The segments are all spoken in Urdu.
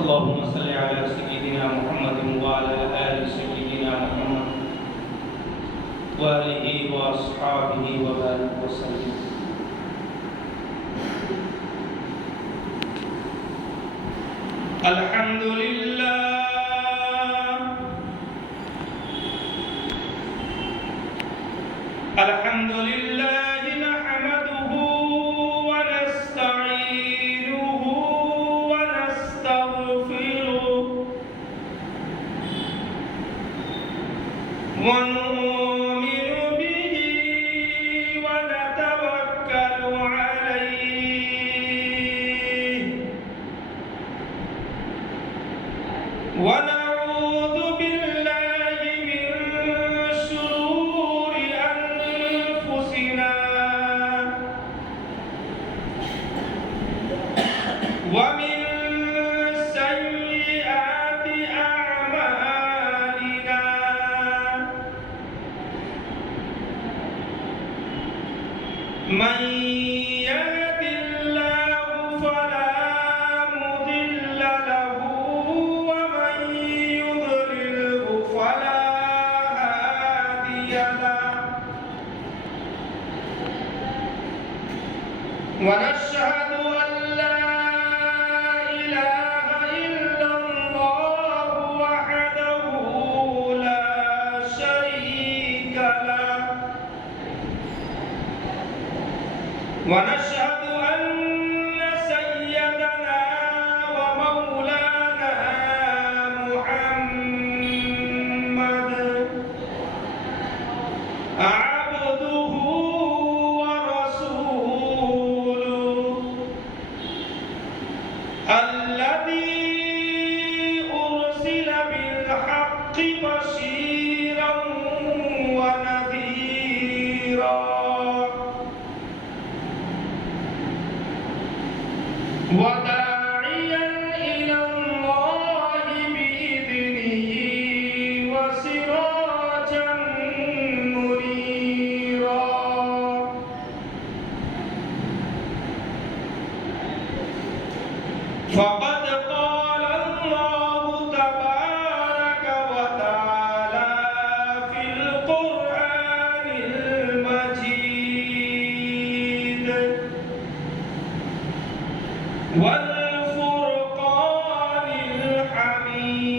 اللهم صل على سيدنا محمد وعلى آل سيدنا محمد وآله وأصحابه وبارك وسلم. الحمد لله الحمد لله نحمده ونستعينه ونستغفره ونؤمن به ونتوكل عليه ونعوذ بالله من شرور أنفسنا ومن سيئات أعمالنا من يهد الله فلا مضل له ومن يضلله فلا هادي له ونشهد أن لا إله إلا الله وحده لا شريك له ونشهد أن سيدنا ومولانا محمد عبده ورسوله الذي أرسل بالحق بشيرا ونذيرا وداعيا إلى الله بإذنه وسراجا منيرا فقد قال الله تبارك وتعالى في القرآن المجيد والفرقان الحميد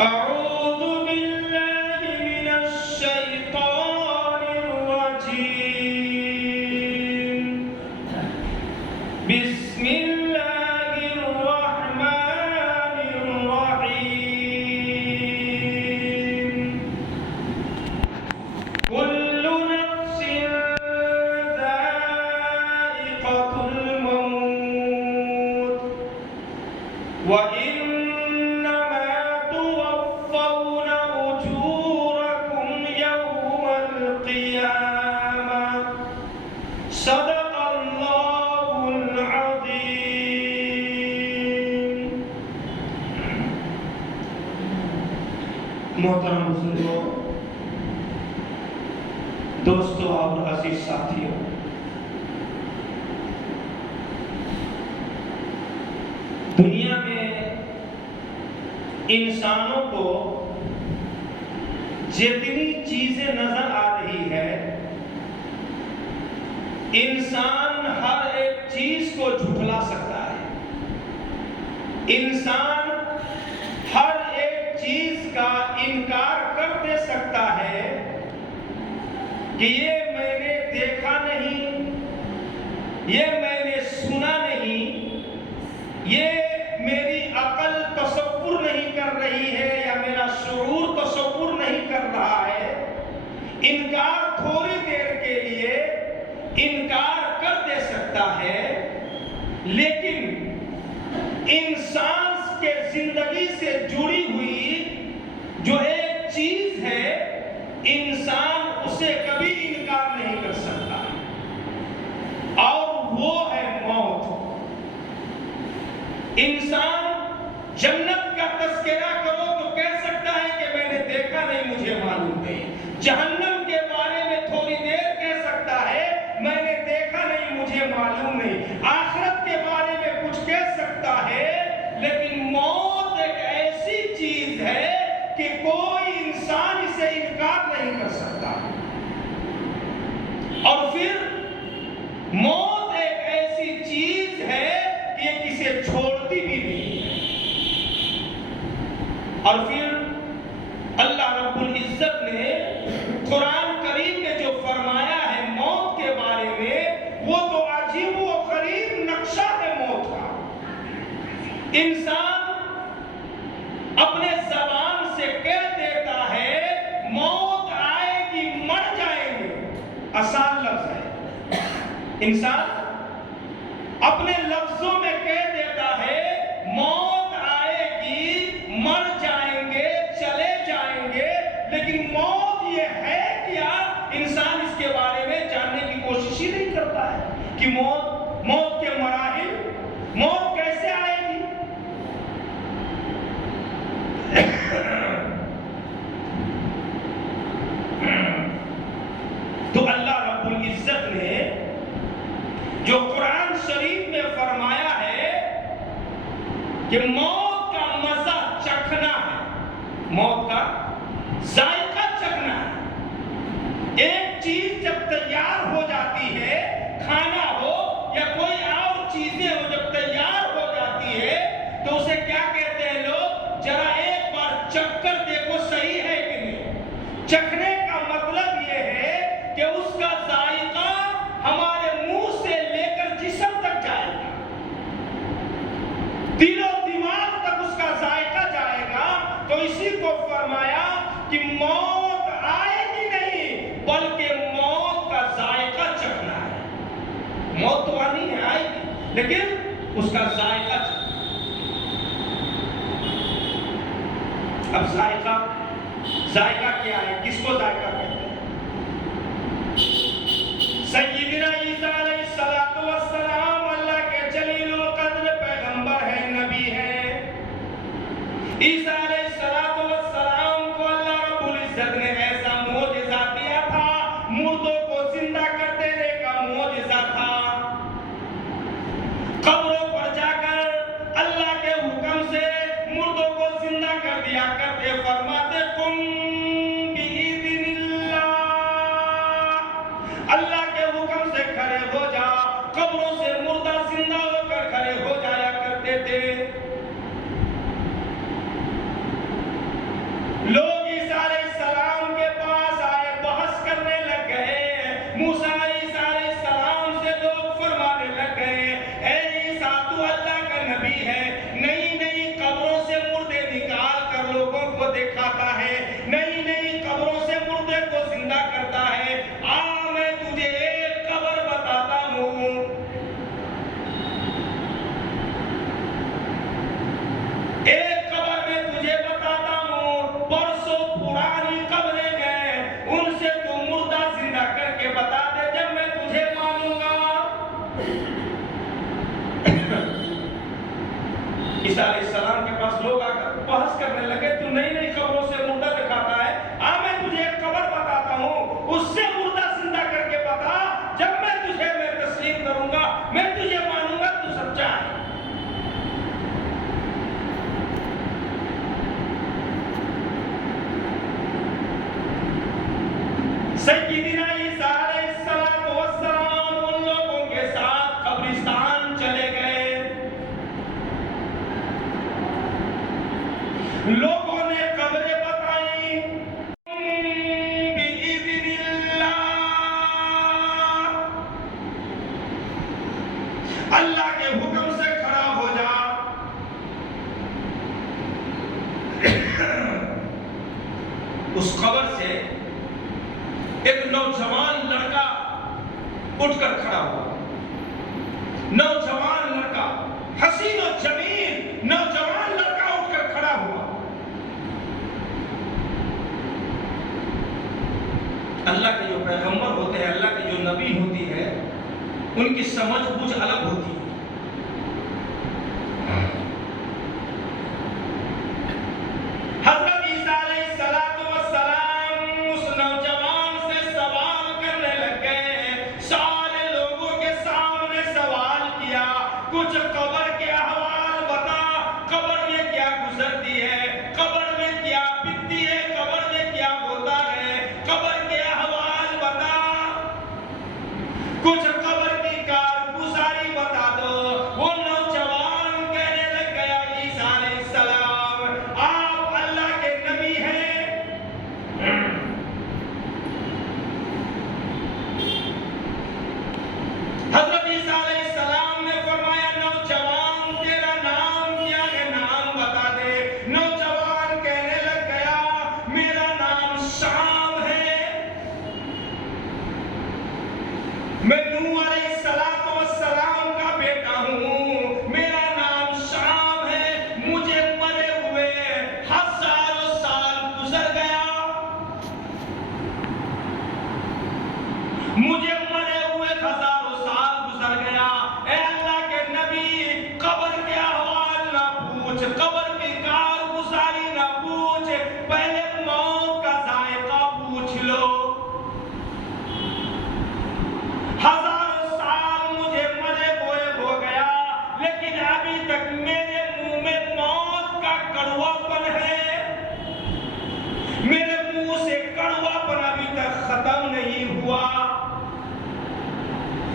أعوذ بالله من الشيطان الرجيم بسم الله الرحمن الرحيم كل نفس ذائقة الموت وإنما توفون أجوركم يوم القيامة صدق الله العظيم. محترم بزرگوں، دوستوں اور عزیز ساتھیوں، دنیا میں انسانوں کو جتنی چیزیں نظر آ رہی ہے، انسان ہر ایک چیز کو جھٹلا سکتا ہے. انسان ہر ایک چیز کا انکار کر دے سکتا ہے کہ یہ میں نے دیکھا نہیں، یہ میں نے سنا نہیں، یہ میری عقل تصور نہیں کر رہی ہے یا میرا شعور تصور نہیں کر رہا ہے. انکار تھوڑی دیر کے لیے انکار کر دے سکتا ہے، لیکن انسان کے زندگی سے جڑی ہوئی جو ایک چیز ہے، انسان اسے کبھی انکار نہیں کر سکتا، اور وہ ہے موت. انسان جنت کا تذکرہ کرو تو کہہ سکتا ہے کہ میں نے دیکھا نہیں، مجھے معلوم نہیں. جہنم کے بارے میں تھوڑی دیر کہہ سکتا ہے، میں نے دیکھا نہیں، مجھے نہیں. آخرت کے بارے میں کچھ کہہ سکتا ہے لیکن موت ایک ایسی چیز ہے کہ کوئی انسان اسے انکار نہیں کر سکتا. اور پھر موت ایک ایسی چیز ہے کہ یہ کسے چھوڑتی بھی نہیں ہے. اور پھر اللہ رب العزت نے قرآن کریم میں جو فرمایا ہے موت کے بارے میں وہ تو عجیب و غریب نقشہ ہے موت کا. انسان اپنے زبان سے کہہ دیتا ہے موت آئے گی مر جائیں گے، آسان لفظ ہے. انسان اپنے لفظوں میں کہہ دیتا ہے موت آئے گی مر جائیں گے چلے جائیں گے، لیکن موت یہ ہے کیا انسان اس کے بارے میں جاننے کی کوشش ہی نہیں کرتا ہے کہ موت کے مراحل، موت کیسے آئے گی. تو اللہ رب العزت نے جو قرآن شریف میں فرمایا ہے کہ موت کا مزہ چکھنا ہے، موت کا ذائقہ چکھنا ہے. ایک چیز جب تیار ہو جاتی ہے، کھانا ہو یا کوئی اور چیزیں ہو، جب تیار ہو جاتی ہے تو اسے کیا کہتے ہیں لوگ؟ ذرا ایک بار چکھ کر دیکھو صحیح ہے کہ نہیں. چکھنے کا مطلب یہ ہے کہ اس کا ذائقہ ہمارے منہ سے لے کر جسم تک جائے گا، دل و دماغ تک اس کا ذائقہ جائے گا. تو اسی کو فرمایا کہ موت آئے گی نہیں بلکہ موت کا ذائقہ چکھنا ہے. موت تو آنی ہے، آئے گی، لیکن اس کا ذائقہ چکھنا. اب ذائقہ کیا ہے؟ کس کو ذائقہ کہتے ہیں؟ سیدنا عیسیٰ علیہ السلام اللہ کے جلیل القدر پیغمبر ہیں، نبی ہیں. عیسیٰ علیہ السلام کو اللہ رب العزت نے ایسا معجزہ دیا تھا، مردوں کو زندہ کر دینے کا معجزہ تھا. قبروں پر جا کر اللہ کے حکم سے مردوں کو زندہ کر دیا کرتے، فرماتے قم بإذن اللہ کے حکم سے کھڑے ہو جا. قبروں سے مردہ زندہ ہو کر کھڑے ہو جایا کرتے تھے. لوگ عیسیٰ علیہ السلام کے پاس آئے، بحث کرنے لگ گئے. موسیٰ عیسیٰ علیہ السلام سے لوگ فرمانے لگ گئے اے عیسیٰ تو اللہ کا نبی ہے، نئی نئی قبروں سے مردے نکال کر لوگوں کو دکھاتا ہے، نئی نئی قبروں سے مردے کو زندہ کرتا ہے. میں تجھے ایک قبر بتاتا ہوں، ایک قبر میں تجھے بتاتا ہوں. برسوں پرانی قبریں ہیں، ان سے تو مردہ زندہ کر کے بتا دے، جب میں تجھے مانوں گا. عیسیٰ علیہ السلام کے پاس لوگ آ کر بحث کرنے لگے تو نئی نئی قبروں سے مردہ دکھاتا ہے، میں تجھے ایک قبر بتاتا ہوں، اس سے مردہ زندہ کر کے بتا، جب میں تجھے میں تسلیم کروں گا، میں تجھے مانوں گا، تو سچا ہے. سیدنا عیسیٰ علیہ السلام ان لوگوں کے ساتھ قبرستان چلے گئے. لوگوں نے قبریں بتائیں بِإِذْنِ اللہ کے حکم سے کھڑا ہو جا. اس قبر سے ایک نوجوان لڑکا اٹھ کر کھڑا ہوا. نوجوان لڑکا، حسین و جمیل نوجوان لڑکا اٹھ کر کھڑا ہوا. اللہ کے جو پیغمبر ہوتے ہیں، اللہ کے جو نبی ہوتی ہے، ان کی سمجھ بوجھ الگ ہوتی ہے. حضرت عیسیٰ علیہ السلام اس نوجوان سے سوال کرنے لگ گئے. سارے لوگوں کے سامنے سوال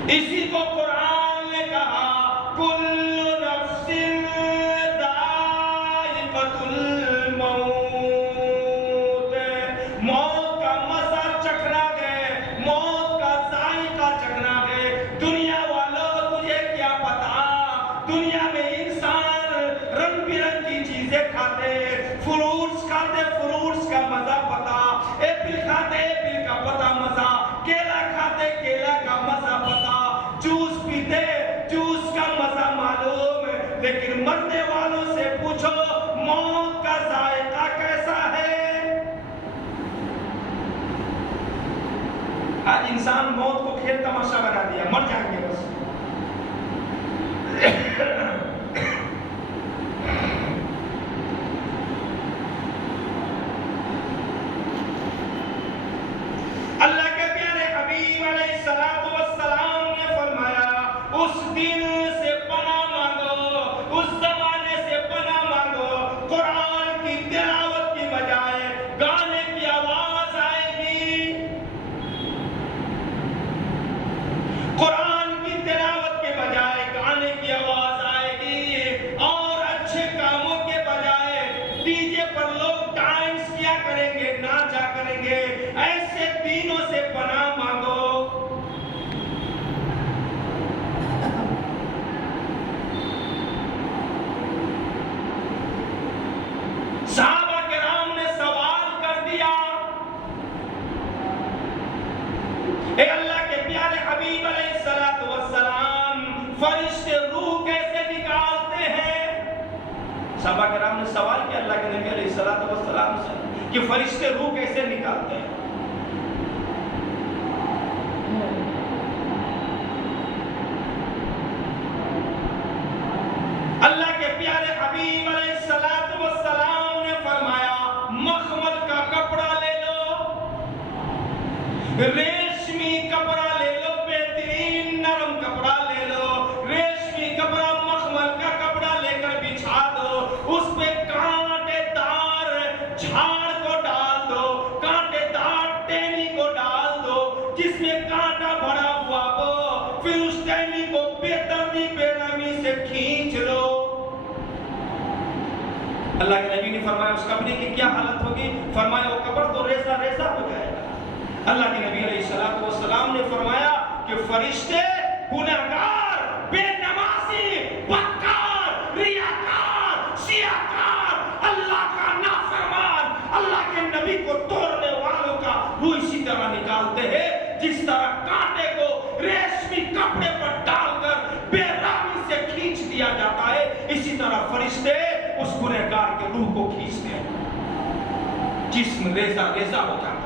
اسی کو قرآن نے کہا کل نفس ذائقۃ الموت، موت کا مزہ چکھنا گئے، موت کا ذائقہ چکھنا گئے۔ دنیا والوں تجھے کیا پتا، دنیا میں انسان رنگ برنگ کی چیزیں کھاتے، فروٹس کھاتے، فروٹس کا مزہ پتا، ایپل کھاتے، ایپل کا پتا مزہ، کیلا کھاتے، کیلا کا مزہ پتا، جوس پیتے، جوس کا مزہ معلوم، لیکن مرنے والوں سے پوچھو موت کا ذائقہ کیسا ہے۔ آج انسان موت کو کھیل تماشا بنا دیا، مر جائیں گے بس۔ اللہ کے پیارے حبیب علیہ السلام نے فرمایا اس دن سے پناہ مانگو، اس زمانے سے پناہ مانگو، قرآن کی تلاوت کی بجائے گانے کی آواز آئے گی، قرآن کی تلاوت کے بجائے گانے کی آواز آئے گی، اور اچھے کاموں کے بجائے ڈی جے پر لوگ ڈانس کیا کریں گے، ناچا کریں گے۔ ایسے دینوں سے پناہ مانگو۔ صحابہ کرام نے سوال کر دیا، اے اللہ کے پیارے حبیب علیہ السلام، فرشتے روح کیسے نکالتے ہیں؟ صحابہ کرام نے سوال کیا اللہ کے نبی علیہ السلام سے کہ فرشتے روح کیسے نکالتے ہیں؟ اللہ کے پیارے حبیب علیہ السلام نے فرمایا مخمل کا کپڑا لے لو، ریشمی کپڑا لے لو، بہترین نرم کپڑا لے لو، ریشمی کپڑا مخمل کا کپڑا لے کر بچھا دو، اس پہ کانٹے دار جھاڑ کو ڈال دو، کانٹے دار ٹہنی کو ڈال دو، جس میں کانٹا بھرا ہوا ہو، پھر اس ٹہنی کو بے دردی بے رحمی سے کھینچ لو۔ اللہ کے نبی نے فرمایا اس کپڑے کی کیا حالت ہوگی؟ فرمایا وہ کپڑا تو ریزہ ریزہ ہو جائے گا۔ اللہ کے نبی علیہ السلام نے فرمایا کہ فرشتے گنہگار، بے نمازی، بدکار، ریاکار، سیاکار، اللہ کا نافرمان، اللہ کے نبی کو توڑنے والوں کا وہ اسی طرح نکالتے ہیں جس طرح کانٹے کو ریشمی کپڑے پر ڈال کر بے رحمی سے کھینچ دیا جاتا ہے، اسی طرح فرشتے اس گنہگار کے روح کو کھینچتے ہیں، جسم ریزہ ریزہ ہو جاتا ہے۔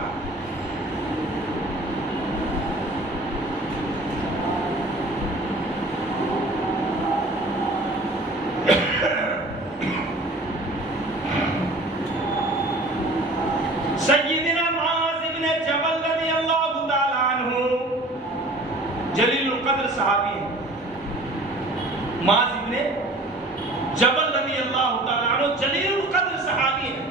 سیدنا معاذ بن جبل رضی اللہ تعالیٰ عنہ جلیل القدر صحابی ہیں، معاذ بن جبل رضی اللہ تعالیٰ عنہ جلیل القدر صحابی ہیں۔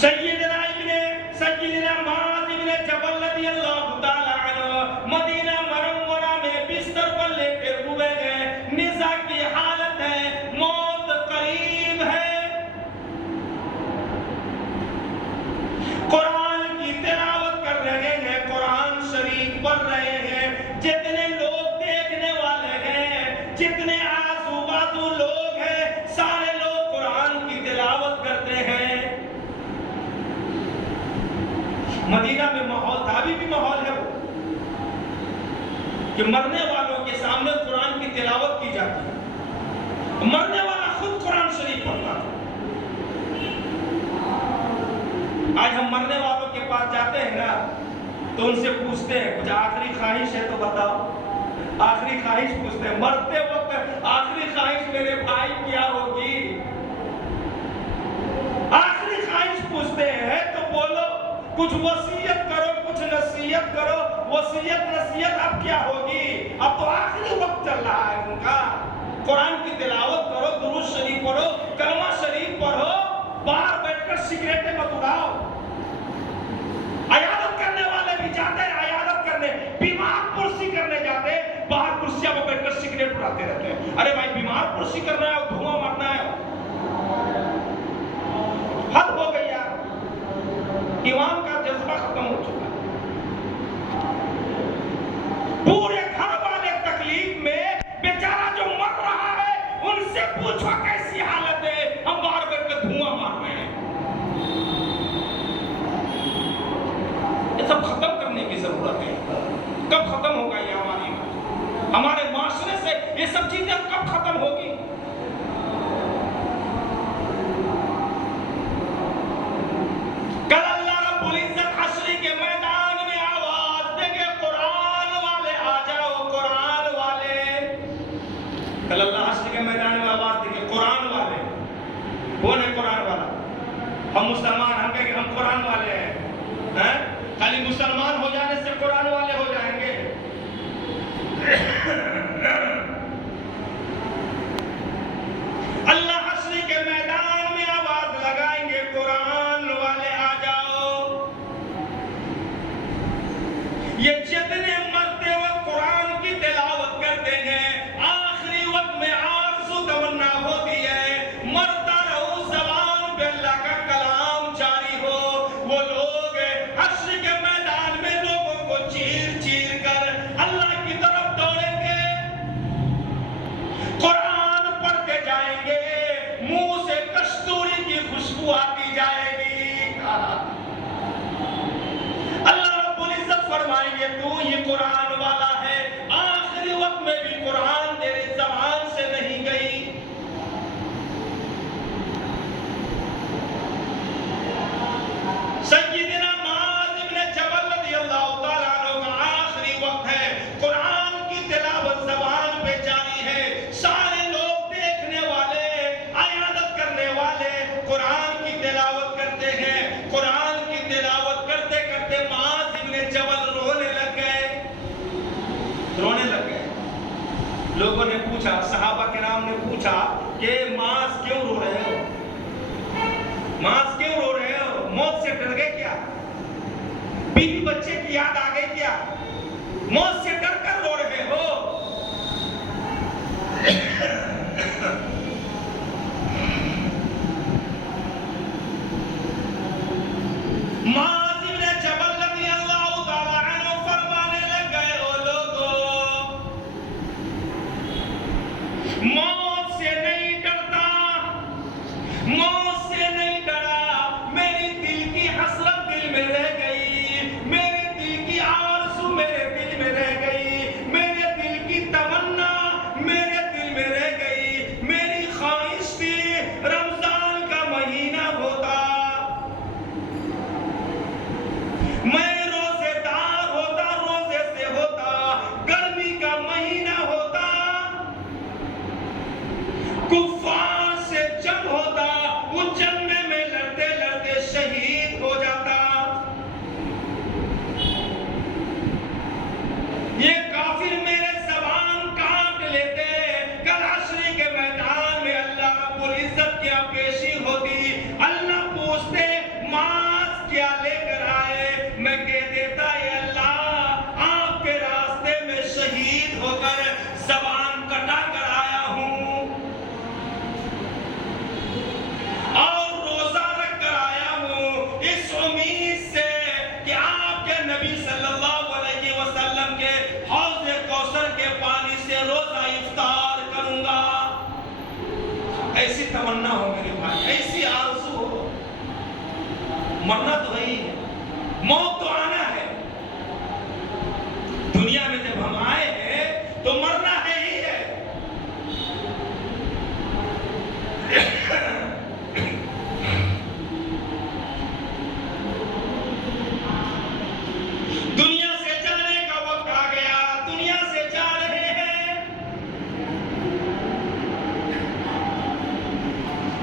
سیدنا معاذ بن جبل رضی اللہ تعالیٰ عنہ مدینہ منورہ میں بستر پر لیٹے ہوئے ہیں، نزاع کی حالت ہے، موت قریب ہے، قرآن کی تلاوت کر رہے ہیں، قرآن شریف پڑھ رہے ہیں، جتنے لوگ دیکھنے والے ہیں، جتنے آزو بازو لوگ ہیں، سارے لوگ قرآن کی تلاوت کرتے ہیں۔ مدینہ میں ماحول تھا، ابھی بھی ماحول ہے وہ کہ مرنے والوں کے سامنے قرآن کی تلاوت کی جاتی ہے، مرنے والا خود قرآن شریف پڑھتا تھا۔ آج ہم مرنے والوں کے پاس جاتے ہیں نا تو ان سے پوچھتے ہیں کچھ آخری خواہش ہے تو بتاؤ، آخری خواہش پوچھتے ہیں، مرتے وقت آخری خواہش میرے بھائی کیا ہوگی، آخری خواہش پوچھتے ہیں تو بولو، کچھ وصیت کرو، کچھ نصیحت کرو، وصیت نصیحت اب کیا ہوگی، اب تو آخری وقت چل رہا ہے ان کا، قرآن کی تلاوت کرو، درود شریف پڑھو، کلمہ شریف پڑھو، باہر بیٹھ کر سگریٹیں مت اڑاؤ، عیادت کرنا ارے بھائی بیمار پرسی کرنا ہے اور دھواں مارنا ہے، حد ہو گئی یار، ایمان کا جذبہ ختم ہو چکا ہے۔ پورے گھر والے تکلیف میں، بیچارہ جو مر رہا ہے ان سے پوچھو کیسی حالت ہے، ہم باہر بیٹھ کے دھواں مار رہے ہیں۔ یہ سب ختم کرنے کی ضرورت ہے۔ کب ختم ہوگا یہ ہمارے معاشرے سے؟ یہ سب چیزیں کب ختم ہوگی؟ کل اللہ رب العزت حشر کے میدان میں آواز دیں گے، قرآن والے آ جاؤ، قرآن والے۔ کل اللہ حشر کے میدان میں آواز دیں گے، قرآن والے۔ کون ہے قرآن والا؟ ہم مسلمان، ہم کہیں گے ہم قرآن والے ہیں۔ خالی مسلمان ہو جانے سے قرآن والے ہو جائیں گے؟ اللہ حشر کے میدان میں آواز لگائیں گے، قرآن والے آ جاؤ۔ یہ جتنے مرتے وقت قرآن کی تلاوت کرتے ہیں، آخری وقت میں آرزو تمنا ہوتی ہے مرتا رہو، زبان پہ اللہ کا کلام جاری ہو۔ وہ لوگ حشر کے میدان میں لوگوں کو چیر چیر کر اللہ کی طرف دوڑیں گے، قرآن پڑھتے جائیں گے، منہ سے کستوری کی خوشبو آتی جائے گی۔ اللہ رب العزت فرمائیں گے تو یہ قرآن والا ہے، آخری وقت میں بھی قرآن تیری زبان سے نہیں گئی۔ سیدنا معاذ بن جبل رضی اللہ تعالیٰ عنہ کا آخری وقت ہے، قرآن کی تلاوت زبان پہ جاری ہے، سارے لوگ دیکھنے والے، عیادت کرنے والے قرآن کی تلاوت کرتے ہیں۔ قرآن کی تلاوت کرتے کرتے معاذ بن جبل رونے لگ گئے، رونے لگ گئے۔ لوگوں نے پوچھا، صحابہ کرام نے پوچھا کہ معاذ کیوں رو رہے ہو؟ معاذ کیوں رو رہے ہو؟ موت سے ڈر گئے کیا؟ بیوی بچے کی یاد آ گئی کیا؟ موت سے ڈر کر رو رہے ہو؟ معاذ بن جبل رضی اللہ تعالیٰ عنہ فرمانے لگ گئے، او لوگو، موت سے نہیں ڈرتا، موت سے نہیں ڈرا، میری دل کی حسرت دل میں رہ گئی، میرے دل کی آرزو میرے دل میں رہ گئی، میرے دل کی تمنا میرے دل میں رہ گئی۔ میری خواہش تھی رمضان کا مہینہ ہوتا، میں روزے دار ہوتا، روزے سے ہوتا، گرمی کا مہینہ ہوتا، کفار سے جنگ ہوتا، وہ جنگ میں لڑتے لڑتے شہید ہو جاتا۔ یہ کافر میرے زبان کاٹ لیتے، کل حشر کے میدان میں اللہ رب العزت کی پیشی ہوتی، اللہ پوچھتے معاذ کیا لے کر آئے؟ میں کہہ دیتا اے اللہ، آپ کے راستے میں شہید ہو کر زبان کٹا کر آیا ہوں اور روزہ رکھ کر آیا ہوں، اس امید سے کہ آپ کے نبی صلی اللہ علیہ وسلم کے حوض کوثر کے پانی سے روزہ افطار کروں گا۔ ایسی تمنا ہو میرے بھائی، ایسی آرزو ہو۔ مرنا تو وہی ہے، موت تو آنا ہے۔ دنیا میں جب ہم آئے ہیں تو مرنا ہے ہی ہے۔ دنیا سے جانے کا وقت آ گیا، دنیا سے جا رہے ہیں۔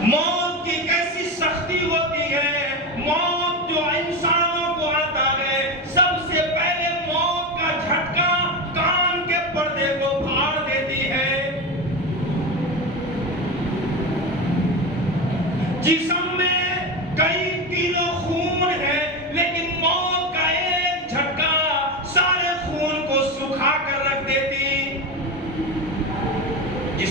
موت کی کیسی سختی ہوتی ہے، موت جو انسانوں کو عطا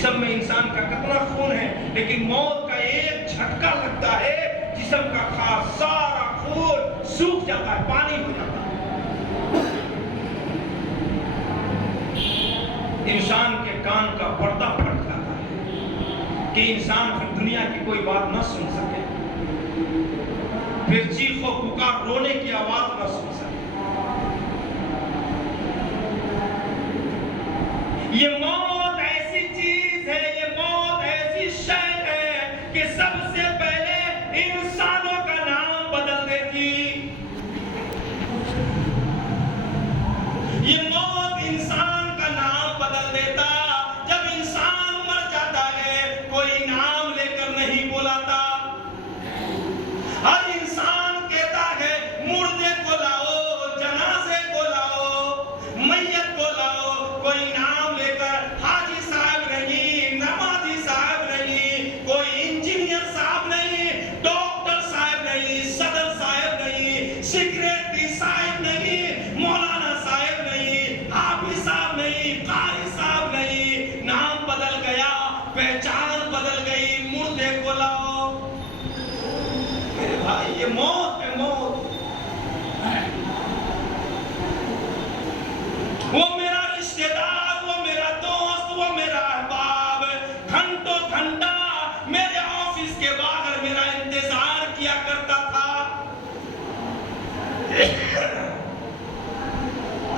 جسم میں انسان کا کتنا خون ہے، لیکن موت کا ایک جھٹکا لگتا ہے، جسم کا سارا خون سوکھ جاتا ہے، پانی ہو جاتا ہے۔ انسان کے کان کا پردہ پھٹ جاتا ہے کہ انسان پھر دنیا کی کوئی بات نہ سن سکے، پھر چیخ و پکار رونے کی آواز نہ سن سکے۔ یہ موت ایسی چیز ہے، یہ موت ایسی شے ہے کہ سب سے پہلے انسانوں کا نام بدل دیتی۔ یہ موت انسان کا نام بدل دیتا۔ جب انسان مر جاتا ہے کوئی نام لے کر نہیں بلاتا، ہر انسان کہتا ہے مردے کو لاؤ، جنازے کو لاؤ، میت کو لاؤ، کوئی نام لے کر حاجی صاحب نہیں، نمازی صاحب نہیں، کوئی انجینئر صاحب نہیں، ڈاکٹر صاحب نہیں، صدر صاحب نہیں، سیکریٹری صاحب نہیں، مولانا صاحب نہیں، حافظ صاحب نہیں، قاری صاحب نہیں، نام بدل گیا، پہچان بدل گئی، مردے کو لاؤ۔ میرے بھائی یہ موت ہے، موت۔ وہ میرا رشتہ دار، وہ میرا دوست، وہ میرا احباب گھنٹوں گھنٹہ میرے آفس کے باہر میرا انتظار کیا کرتا تھا،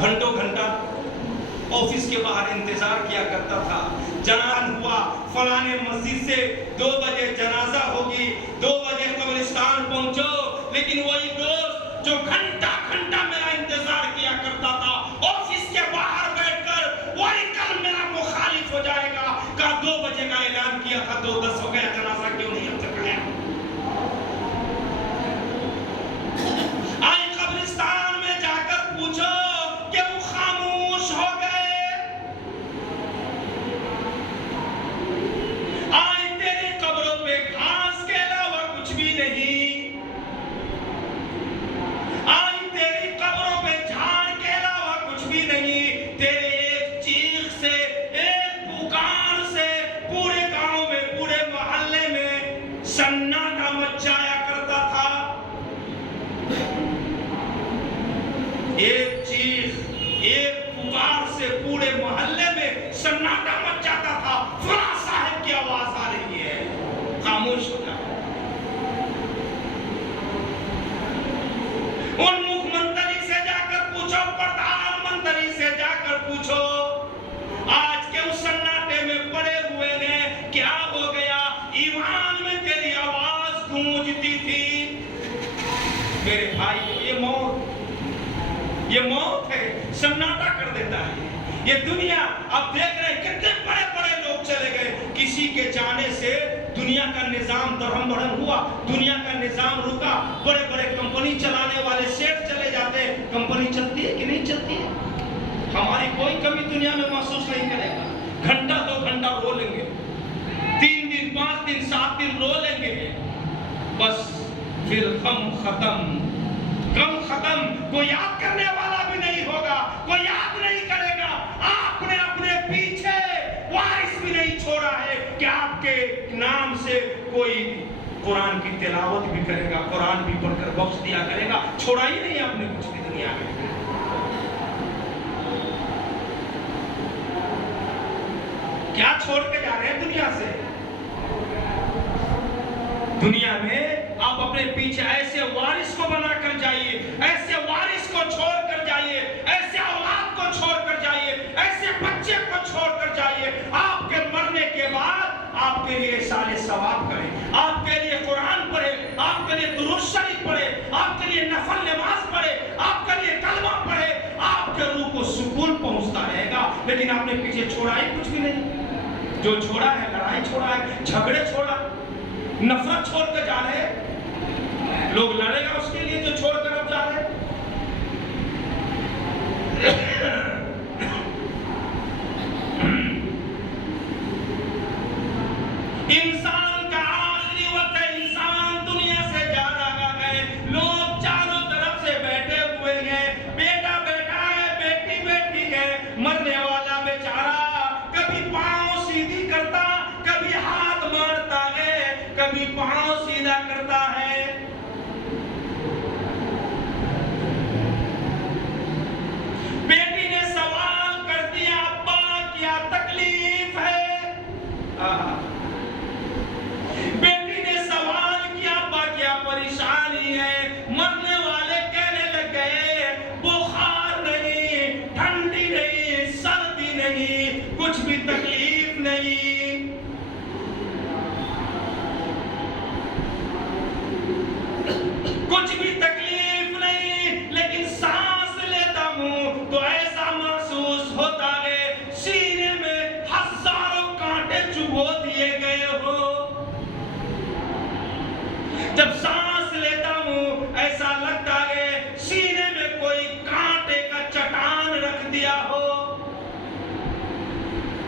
گھنٹوں گھنٹہ آفس کے باہر انتظار کیا کرتا تھا۔ جنازہ ہوا فلانے مسجد سے 2 بجے جنازہ ہوگی، 2 بجے قبرستان پہنچو، لیکن وہی دوست جو گھنٹہ گھنٹہ میرا انتظار کیا کرتا تھا آفس کے باہر بیٹھ کر، وہی کل میرا مخالف ہو جائے گا۔ کہا 2 بجے کا اعلان کیا تھا، 2:10 ہو گیا، جنازہ کیوں نہیں اب تک آیا؟ آئی قبرستان میں جا کر پوچھو کہ وہ خاموش ہو گئے۔ آئی تیری قبروں پہ گھاس کے علاوہ کچھ بھی نہیں، آئی تیری قبروں پہ جھاڑ کے علاوہ کچھ بھی نہیں، تیرے ایک چیخ سے، ایک پکار سے پورے گاؤں میں، پورے محلے میں سناٹا مچ جایا کرتا تھا۔ ایک چیخ، ایک پکار سے پورے محلے میں سناٹا مچ جاتا تھا، فلاں صاحب کی آواز آ رہی ہے، خاموش ہو جائے۔ ان مکھ منتری سے جا کر پوچھو، پردھان منتری سے جا کر پوچھو، آج کے اس سناٹے میں پڑے ہوئے نے کیا ہو گیا؟ ایوان میں تیری آواز گونجتی تھی۔ میرے بھائی یہ موت ہے، سناٹا کر دیتا ہے یہ دنیا۔ اب دیکھ رہے کتنے بڑے بڑے لوگ چلے گئے، کسی کے جانے سے دنیا کا نظام درہم بڑھم ہوا، دنیا کا نظام رکا، بڑے بڑے کمپنی چلانے والے سیٹ چلے جاتے ہیں۔ کمپنی چلتی ہے کہ نہیں چلتی ہے؟ ہماری کوئی کمی دنیا میں محسوس نہیں کرے گا۔ گھنٹہ 2 گھنٹہ رو لیں گے، 3 دن 5 دن 7 دن رو لیں گے، بس پھر غم ختم، غم ختم۔ کوئی یاد کرنے والا بھی نہیں ہوگا، کوئی یاد نہیں کرے گا۔ آپ نے اپنے پیچھے وارث بھی نہیں چھوڑا ہے کہ آپ کے نام سے کوئی قرآن کی تلاوت بھی کرے گا، قرآن بھی پڑھ کر بخش دیا کرے گا۔ چھوڑا ہی نہیں آپ نے کچھ بھی دنیا میں۔ کیا چھوڑ کے جا رہے ہیں دنیا سے؟ دنیا میں آپ اپنے پیچھے ایسے وارث کو بنا کر جائیے، ایسے وارث کو چھوڑ کر جائیے، ایسے اولاد کو چھوڑ کر جائیے، ایسے بچے کو چھوڑ کر جائیے۔ آپ کے مرنے کے بعد آپ کے لیے سال ثواب کریں، آپ کے لیے قرآن پڑھے، آپ کے لیے درود شریف پڑھے، آپ کے لیے نفل نماز پڑھے، آپ کے لیے کلمہ پڑھے، آپ کے روح کو سکون پہنچتا رہے گا۔ لیکن آپ نے پیچھے چھوڑا ہی کچھ بھی نہیں۔ جو چھوڑا ہے لڑائی چھوڑا ہے، جھگڑے چھوڑا، نفرت چھوڑ کر جا رہے۔ لوگ لڑے گا اس کے لیے جو چھوڑ کر اب جا رہے۔ انسان کا آخری وقت ہے، انسان دنیا سے جا رہا ہے، لوگ چاروں طرف سے بیٹھے ہوئے ہیں، بیٹا بیٹا ہے، بیٹی بیٹی ہے، مرنے والا بیچارہ کبھی پاؤں سیدھی کرتا تکلیف نہیں، کچھ بھی تکلیف نہیں، لیکن سانس لیتا ہوں تو ایسا محسوس ہوتا ہے سینے میں ہزاروں کانٹے چبھو دیے گئے ہو۔ جب سانس لیتا ہوں ایسا لگتا ہے سینے میں کوئی کانٹے کا چٹان رکھ دیا ہو۔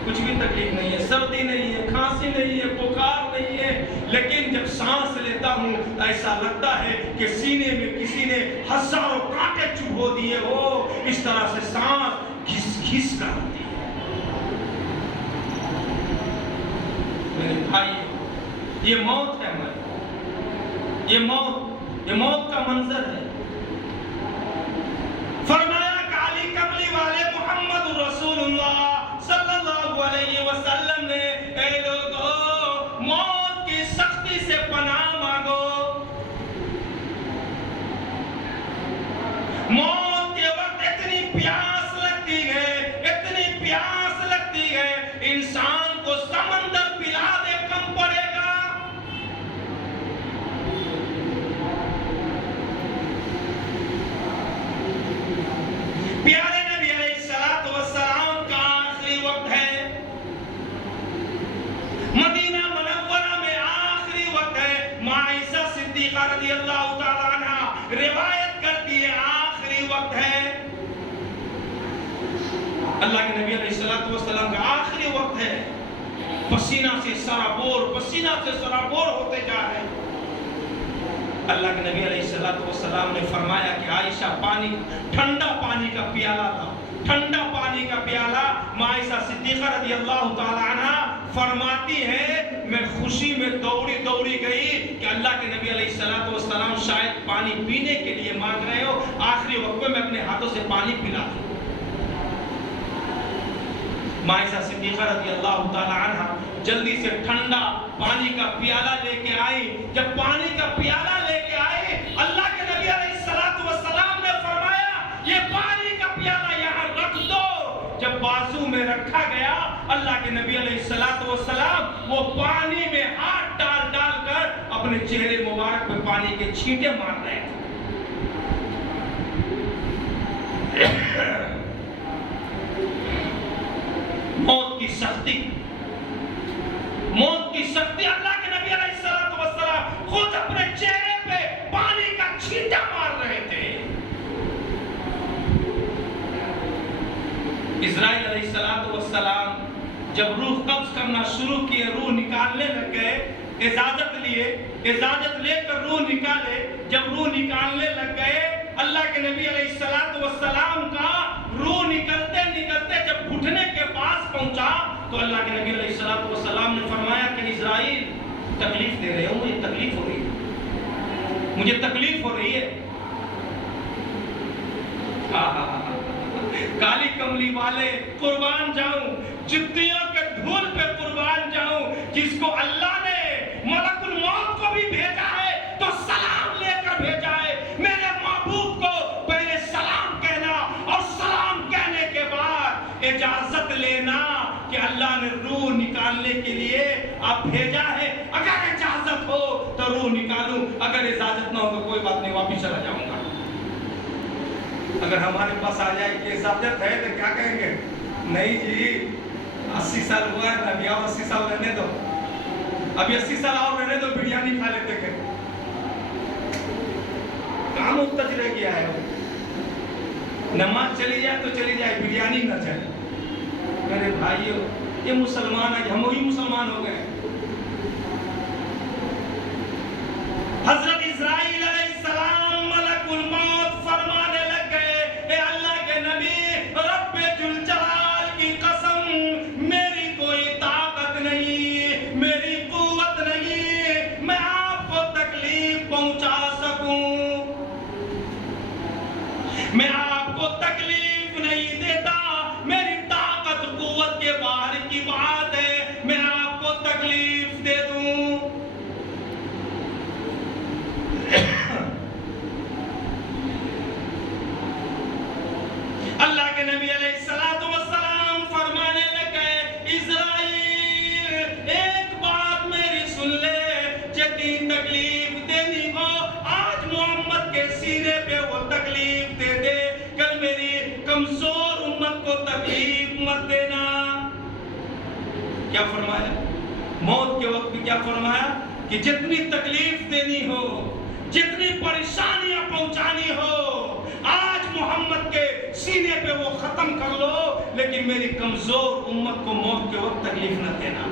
کچھ بھی تکلیف نہیں ہے، سردی نہیں ہے، کھانسی نہیں ہے، بخار نہیں ہے، لیکن جب سانس لیتا ہوں ایسا لگتا ہے کہ سینے میں کسی نے ہزاروں کانٹے چبھو دیے ہو۔ اس طرح سے سانس گھس گھس کر آتی ہے۔ میرے بھائی، یہ موت ہے، یہ موت کا منظر ہے۔ فرمایا کالی کملی والے محمد رسول اللہ صلی اللہ علیہ وسلم نے، اے لوگو موت کی سختی سے پناہ مانگو۔ موت کے وقت اتنی پیاس لگتی ہے، اتنی پیاس لگتی ہے، انسان کو سمندر پلا دے کم پڑے گا۔ پیارے نبی علیہ السلام کا آخری وقت ہے، مدینہ منورہ میں آخری وقت ہے۔ عائشہ صدیقہ رضی اللہ تعالیٰ عنہ روایت کرتی ہے آخری وقت ہے، اللہ کے نبی علیہ السلام کا آخری وقت ہے۔ پسینہ سے سرابور ہوتے جا رہے ہیں۔ اللہ کے نبی علیہ السلام نے فرمایا کہ عائشہ ٹھنڈا پانی کا پیالہ لاؤ، ٹھنڈا پانی کا پیالہ۔ عائشہ صدیقہ رضی اللہ تعالی عنہ فرماتی ہے میں خوشی میں دوڑی گئی کہ اللہ کے نبی علیہ السلام شاید پانی پینے کے لیے مانگ رہے ہو، آخری وقت میں اپنے ہاتھوں سے پانی پلا دوں۔ عائشہ صدیقہ رضی اللہ تعالی عنہ جلدی سے ٹھنڈا پانی کا پیالہ لے کے آئی۔ جب پانی کا پیالہ لے کے آئی، اللہ کے نبی علیہ السلام نے فرمایا یہ پانی کا پیالہ یہاں رکھ دو۔ جب بازو میں رکھا گیا، اللہ کے نبی علیہ السلام وہ پانی میں ہاتھ ڈال کر اپنے چہرے مبارک پہ پانی کے چھینٹے مار رہے تھے۔ موت کی سختی اللہ کے نبی علیہ السلام خود اپنے چہرے پہ پانی کا چھینٹا مار رہے تھے۔ اسرائیل علیہ السلام جب روح قبض کرنا شروع کیے، روح نکالنے لگ گئے، اجازت لے کر روح نکالے۔ جب روح نکالنے لگ گئے، اللہ کے نبی علیہ السلام کا روح نکلتے جب گھٹنے کے پاس پہنچا تو اللہ کے نبی علیہ السلام نے فرمایا کہ اسرائیل تکلیف دے رہے ہو، مجھے تکلیف ہو رہی ہے، مجھے تکلیف ہو رہی ہے۔ کالی کملی والے قربان جاؤں، جتیوں کے دھول پہ قربان جاؤں، جس کو اللہ نے ملک الموت کو بھی بھیجا ہے تو سلام لے کر بھیجا ہے۔ میرے محبوب کو پہلے سلام کہنا اور سلام کہنے کے بعد اجازت لینا کہ اللہ نے روح نکالنے کے لیے آپ بھیجا ہے، اگر اجازت ہو تو روح نکالوں، اگر اجازت نہ ہو تو کوئی بات نہیں، واپس چلا جاؤں گا۔ اگر ہمارے پاس آ جائے کہ اجازت ہے تو کیا کہیں گے؟ نہیں جی 80 سال ہوا ہے، ابھی اور 80 سال رہنے دو، ابھی 80 سال اور رہنے دو، بریانی کھا لیتے کہ کام مختلف رہ گیا ہے۔ نماز چلی جائے تو چلی جائے، بریانی نہ چلے۔ میرے بھائیو، یہ مسلمان ہے، ہم وہی مسلمان ہو گئے۔ حضرت اسرائیل علیہ السلام ملک الموت فرمانے لگ گئے، اے اللہ کے نبی، رب ذوالجلال کی قسم، میری کوئی طاقت نہیں، میری قوت نہیں، میں آپ کو تکلیف پہنچا سکوں، میں آپ کو تکلیف نہیں دیتا، میری طاقت قوت کے باہر کی بات ہے، میں آپ کو تکلیف دے دوں۔ اللہ کے نبی علیہ السلام فرمانے لگ گئے، کیا فرمایا؟ موت کے وقت بھی کیا فرمایا کہ جتنی تکلیف دینی ہو، جتنی پریشانیاں پہنچانی ہو، آج محمد کے سینے پہ وہ ختم کر لو، لیکن میری کمزور امت کو موت کے وقت تکلیف نہ دینا۔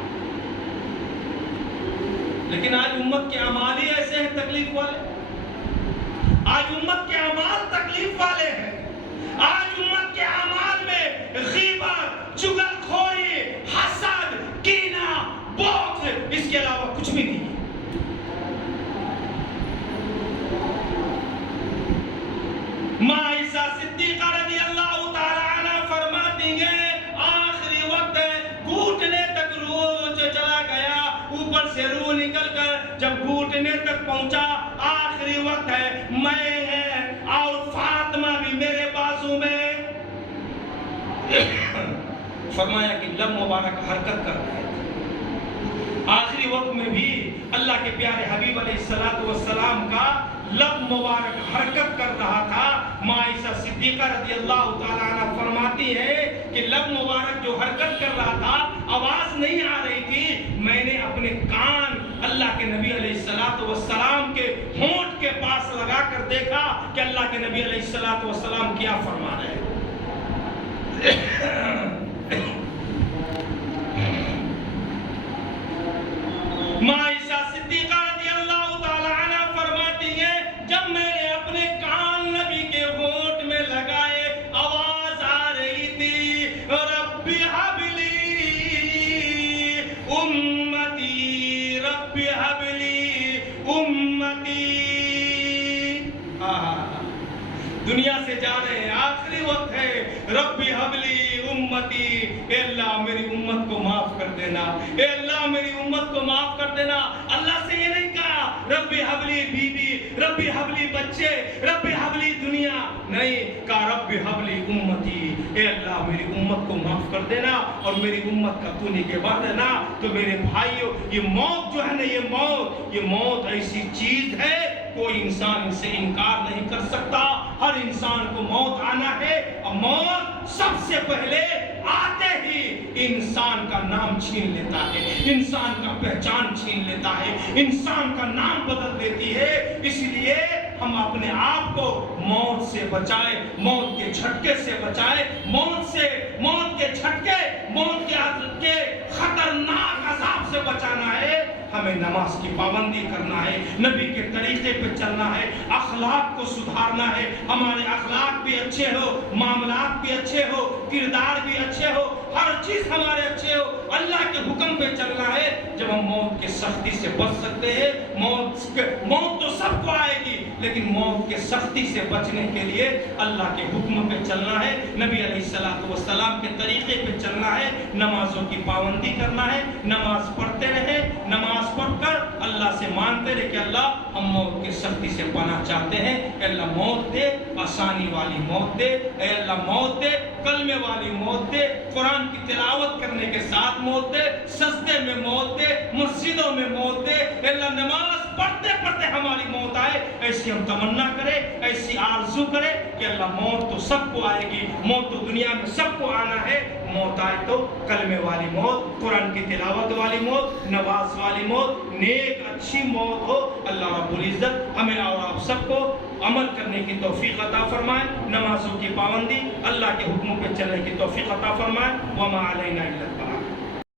لیکن آج امت کے اعمال ہی ایسے ہیں تکلیف والے، آج امت کے اعمال تکلیف والے ہیں، آج امت کے اعمال میں غیبت، چغلخوری، حسد، کینہ، بغض، اس کے علاوہ کچھ بھی نہیں ہے۔ عائشہ صدیقہ رضی اللہ تعالی عنہ فرماتی ہیں آخری وقت ہے، گھٹنے تک روح چلا گیا، اوپر سے روح نکل کر جب گھٹنے تک پہنچا، آخری وقت ہے، میں اور فاطمہ بھی میرے بازو میں، فرمایا کہ لب مبارک حرکت کر رہے تھے۔ آخری وقت میں بھی اللہ کے پیارے حبیب علیہ السلام کا لب مبارک حرکت کر رہا تھا۔ عائشہ صدیقہ رضی اللہ تعالیٰ عنہ فرماتی ہے کہ لب مبارک جو حرکت کر رہا تھا، آواز نہیں آ رہی تھی، میں نے اپنے کان اللہ کے نبی علیہ السلام کے ہونٹ کے پاس لگا کر دیکھا کہ اللہ کے نبی علیہ السلام کیا فرما رہے ہیں۔ عائشہ صدیقہ رضی اللہ تعالی عنہ فرماتی ہے جب میں نے اپنے کان نبی کے ہونٹ میں لگائے، آواز آ رہی تھی، رب ہب لی امتی، رب ہب لی امتی۔ دنیا سے جا رہے ہیں، آخری وقت ہے، رب ہب لی امتی، اے اللہ میری امت کو معاف کر دینا، اے اللہ میری امت کو معاف کر دینا۔ اللہ سے یہ نہیں کہا رب حب لی بیوی، رب حب لی بچے، رب حب لی دنیا، نہیں کہا رب حب لی امتی، اے اللہ میری امت کو معاف کر دینا اور میری امت کا تو نگہبان رہنا۔ تو میرے بھائیو، یہ موت جو ہے نا، یہ موت ایسی چیز ہے، کوئی انسان اسے انکار نہیں کر سکتا۔ ہر انسان کو موت آنا ہے، اور موت سب سے پہلے آتے ہی انسان کا نام چھین لیتا ہے، انسان کا پہچان چھین لیتا ہے، انسان کا نام بدل دیتی ہے۔ اس لیے ہم اپنے آپ کو موت سے بچائیں، موت کے جھٹکے سے بچائیں، موت کے جھٹکے، موت کے خطرناک عذاب سے بچانا ہے۔ ہمیں نماز کی پابندی کرنا ہے، نبی کے طریقے پہ چلنا ہے، اخلاق کو سدھارنا ہے، ہمارے اخلاق بھی اچھے ہو، معاملات بھی اچھے ہو، کردار بھی اچھے ہو، ہر چیز ہمارے اچھے ہو، اللہ کے حکم پہ چلنا ہے۔ جب ہم موت کی سختی سے بچ سکتے ہیں، موت تو سب کو آئے گی، لیکن موت کے سختی سے بچنے کے لیے اللہ کے حکم پہ چلنا ہے، نبی علیہ السلام کے طریقے پہ چلنا ہے، نمازوں کی پابندی کرنا ہے، نماز پڑھتے رہے، نماز پڑھ کر اللہ سے مانتے رہے کہ اللہ ہم موت کی سختی سے پناہ چاہتے ہیں، اے اللہ موت دے، آسانی والی موت دے، اے اللہ موت دے، کلمے والی موت دے، قرآن کی تلاوت کرنے کے ساتھ موت دے، سجدے میں موت دے، مسجدوں میں موت دے، اے اللہ نماز پڑھتے پڑھتے ہماری موت آئے، ایسی ہم تمنا کرے، ایسی آرزو کرے کہ اللہ موت تو سب کو آئے گی، موت تو دنیا میں سب کو آنا ہے، موت آئے تو کلمے والی موت، قرآن کی تلاوت والی موت، نماز والی موت، نیک اچھی موت ہو۔ اللہ رب العزت ہمیں اور آپ سب کو عمل کرنے کی توفیق عطا فرمائے، نمازوں کی پابندی، اللہ کے حکموں پہ چلنے کی توفیق عطا فرمائے۔ وما علینا الا البلاغ۔